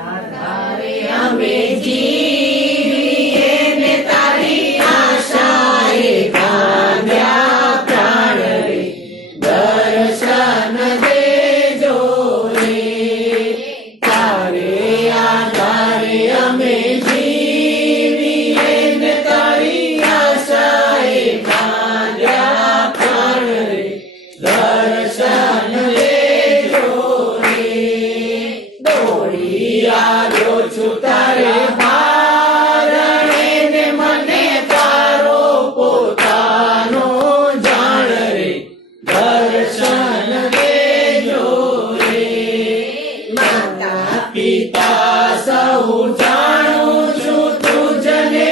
આધારે અમે જીવીએ ને તારી આશાએ કાંદ્યા પ્રાણ રે, દર્શન દેજો રે. તારે આધારે અમે જીવીએ ને તારી આશાએ કાંદ્યા પ્રાણ રે, દર્શન દેજો રે. દોડી આવ્યો છું તારે બારણે ને મને તારો પોતાનો જાણ રે, દર્શન દેજો રે. માતા પિતા સૌ જાણું છું તુજને,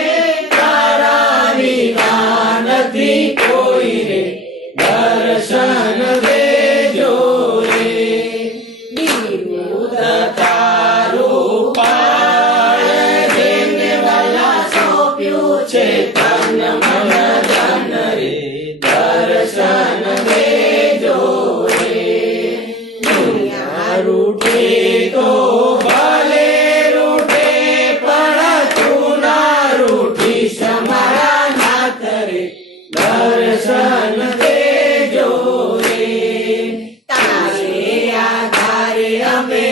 તારા વિના નથી કોઈ રે, દર્શન દેજો રે. નિવૃત્ત તારું પાળ જેને વાલા સોંપ્યું છે તન મન ધન રે, દર્શન દેજો રે. દુનિયા રૂઠે તો ભલે રૂઠે, પણ તું ના રૂઠીશ મારા નાથ રે, દર્શન દેજો રે. તારે આધારે અમે